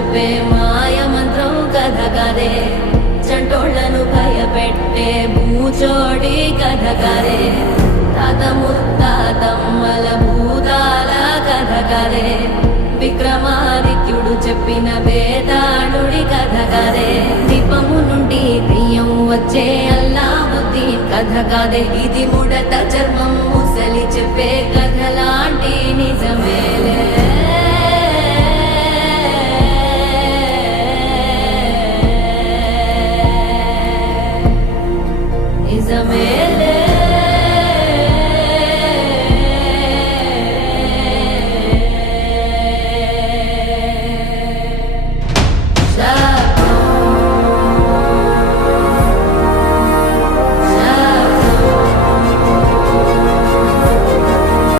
చెప్పే మాయ మంత్రం కథ కదే, చంటోళ్లను భయపెట్టే భూచోడి కథ కదే, తాత ముత్తాతమ్మల భూతాల కథ కదే, విక్రమాదిత్యుడు చెప్పిన వేదాళుడి కథ కదే, దీపము నుండి దెయ్యం వచ్చే అల్లావుద్దీన్ కథ కాదే, ఇది ముడత చర్మం ముసలి చెప్పే